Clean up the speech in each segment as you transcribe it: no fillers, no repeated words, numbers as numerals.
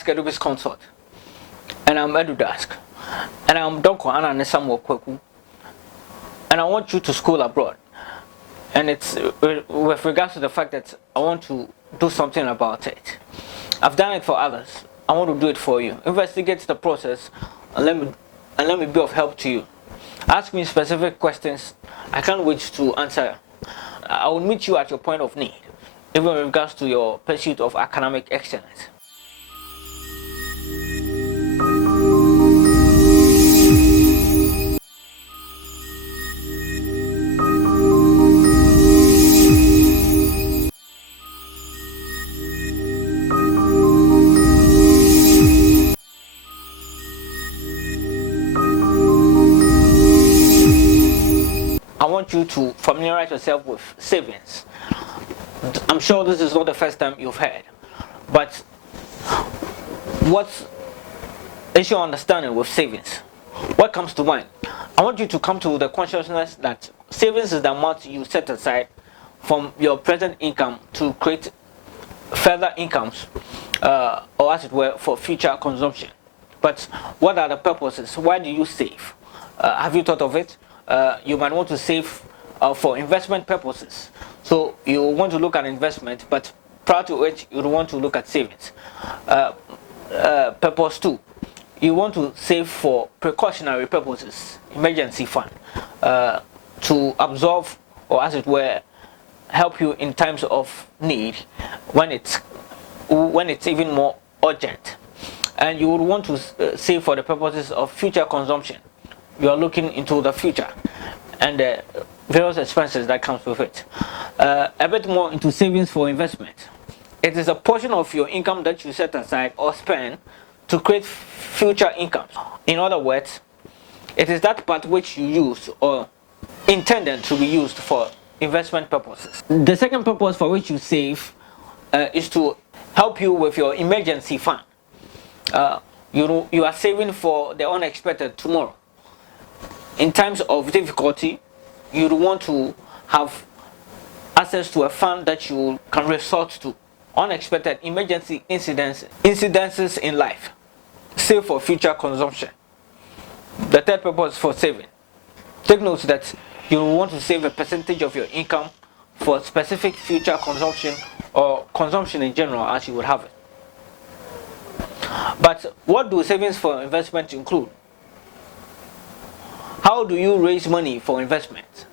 DASK EduBiz Consult, and I'm EduDask, and I'm Donko Anna Nesamo Kweku, and I want you to school abroad. And it's with regards to the fact that I want to do something about it. I've done it for others. I want to do it for you. Investigate the process and let me be of help to you. Ask me specific questions. I can't wait to answer. I will meet you at your point of need, even with regards to your pursuit of academic excellence. I want you to familiarize yourself with savings. I'm sure this is not the first time you've heard, but what is your understanding with savings? What comes to mind? I want you to come to the consciousness that savings is the amount you set aside from your present income to create further incomes, or as it were, for future consumption. But what are the purposes? Why do you save? Have you thought of it? You might want to save for investment purposes. So you want to look at investment, but prior to it, you want to look at savings. Purpose 2, you want to save for precautionary purposes, emergency fund, to absorb, or as it were, help you in times of need when it's even more urgent. And you would want to save for the purposes of future consumption. You are looking into the future and the various expenses that comes with it. A bit more into savings for investment. It is a portion of your income that you set aside or spend to create future incomes. In other words, it is that part which you use or intended to be used for investment purposes. The second purpose for which you save is to help you with your emergency fund. You are saving for the unexpected tomorrow. In times of difficulty, you want to have access to a fund that you can resort to. Unexpected emergency incidences in life. Save for future consumption. The third purpose for saving. Take note that you want to save a percentage of your income for specific future consumption or consumption in general as you would have it. But what do savings for investment include? How do you raise money for investment?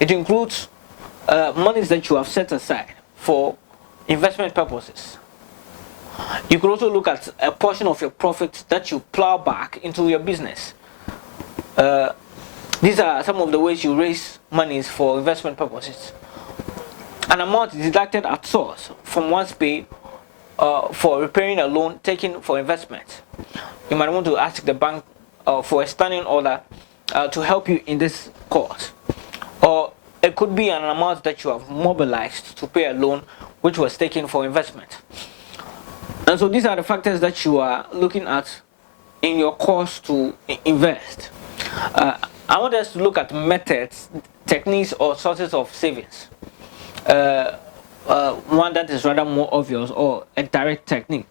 It includes monies that you have set aside for investment purposes. You could also look at a portion of your profits that you plow back into your business. These are some of the ways you raise monies for investment purposes. An amount deducted at source from one's pay for repaying a loan taken for investment. You might want to ask the bank for a standing order to help you in this cause. Or it could be an amount that you have mobilized to pay a loan which was taken for investment. And so these are the factors that you are looking at in your course to invest. I want us to look at methods, techniques, or sources of savings. One that is rather more obvious, or a direct technique.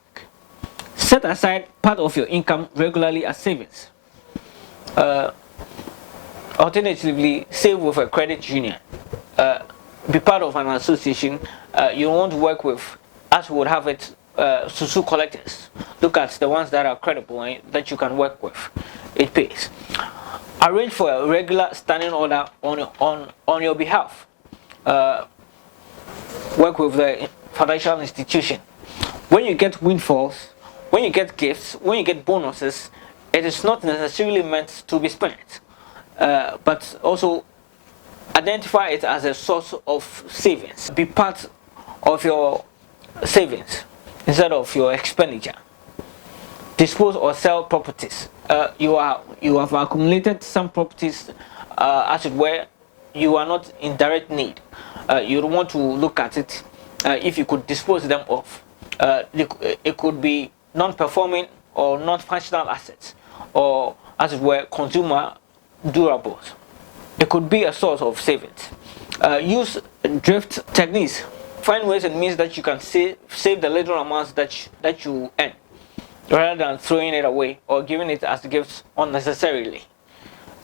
Set aside part of your income regularly as savings. Alternatively, save with a credit union. Be part of an association. You want to work with, as we would have it, Susu collectors. Look at the ones that are credible and that you can work with. It pays. Arrange for a regular standing order on your behalf. Work with the financial institution. When you get windfalls, when you get gifts, when you get bonuses, it is not necessarily meant to be spent. But also identify it as a source of savings. Be part of your savings instead of your expenditure. Dispose or sell properties. You have accumulated some properties, as it were, you are not in direct need. You want to look at it if you could dispose them of. It could be non-performing or non-functional assets, or as it were, consumer durables. It could be a source of savings. Use drift techniques. Find ways and means that you can save the little amounts that you earn. rather than throwing it away or giving it as gifts unnecessarily.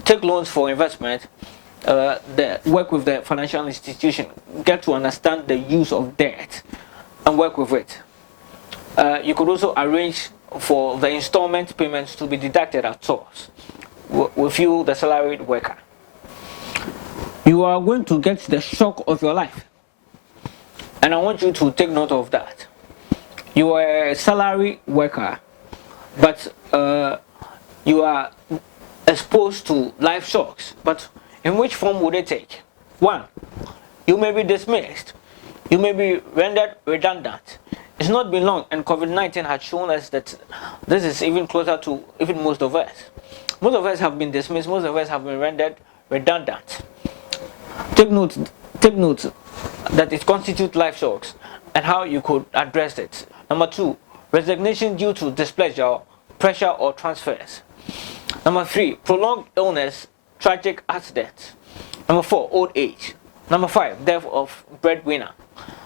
Take loans for investment. Work with the financial institution. Get to understand the use of debt and work with it. You could also arrange for the installment payments to be deducted at source with you, the salaried worker. You are going to get the shock of your life, and I want you to take note of that. You are a salary worker, but you are exposed to life shocks. But in which form would they take? 1. You may be dismissed. You may be rendered redundant. It's not been long, and COVID-19 has shown us that this is even closer to even most of us. Most of us have been dismissed. Most of us have been rendered redundant. Take note that it constitutes life shocks and how you could address it. Number 2, resignation due to displeasure, pressure, or transfers. Number 3, prolonged illness, tragic accident. Number 4, old age. Number 5, death of breadwinner.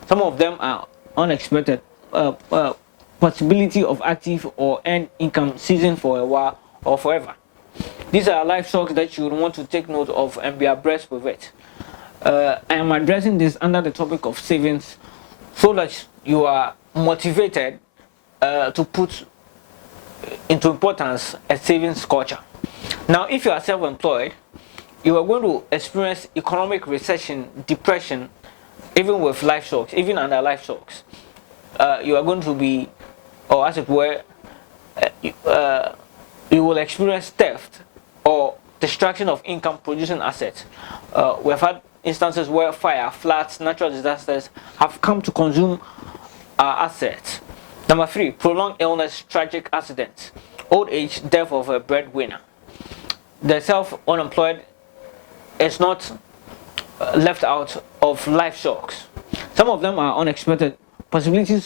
Some of them are unexpected. Possibility of active or earned income ceasing for a while or forever. These are life shocks that you would want to take note of and be abreast with it. I am addressing this under the topic of savings so that you are motivated to put into importance a savings culture. Now, if you are self-employed, you are going to experience economic recession, depression, even with life shocks, even under life shocks. You are going to be, or as it were, you will experience theft or destruction of income producing assets. We have had instances where fire, floods, natural disasters have come to consume our assets. Number 3, prolonged illness, tragic accidents, old age, death of a breadwinner. The self-unemployed is not left out of life shocks. Some of them are unexpected. Possibility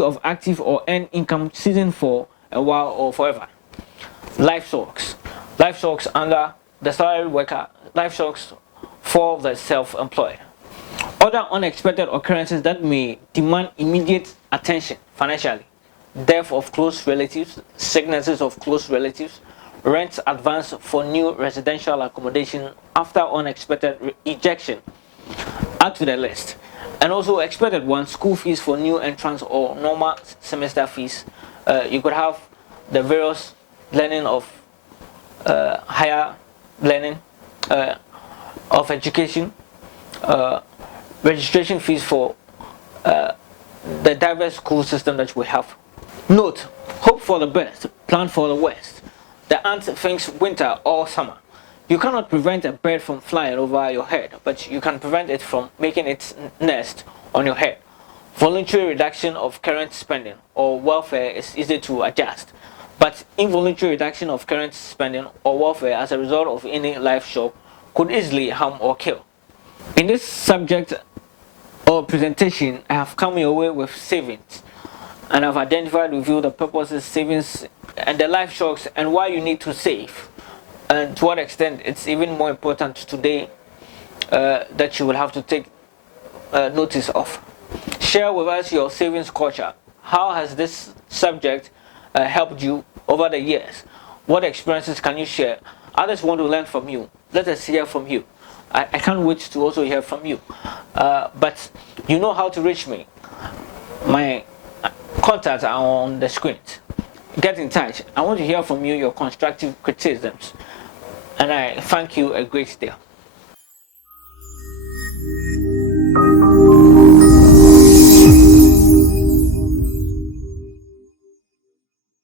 of active or earned income ceasing for a while or forever. Life shocks under the salary worker, life shocks for the self-employed. Other unexpected occurrences that may demand immediate attention financially: death of close relatives, sicknesses of close relatives, rent advance for new residential accommodation after unexpected ejection. Add to the list. And also expected ones: school fees for new entrants or normal semester fees. You could have the various learning of higher learning of education, registration fees for the diverse school system that we have. Note: hope for the best, plan for the worst. The ant thinks winter or summer. You cannot prevent a bird from flying over your head, but you can prevent it from making its nest on your head. Voluntary reduction of current spending or welfare is easy to adjust, but involuntary reduction of current spending or welfare as a result of any life shock could easily harm or kill. In this subject or presentation, I have come your way with savings, and I've identified with you the purposes, savings, and the life shocks, and why you need to save. And to what extent it's even more important today that you will have to take notice of. Share with us your savings culture. How has this subject helped you over the years? What experiences can you share? Others want to learn from you. Let us hear from you. I can't wait to also hear from you. But you know how to reach me. My contacts are on the screen. Get in touch. I want to hear from you your constructive criticisms. And I thank you a great deal.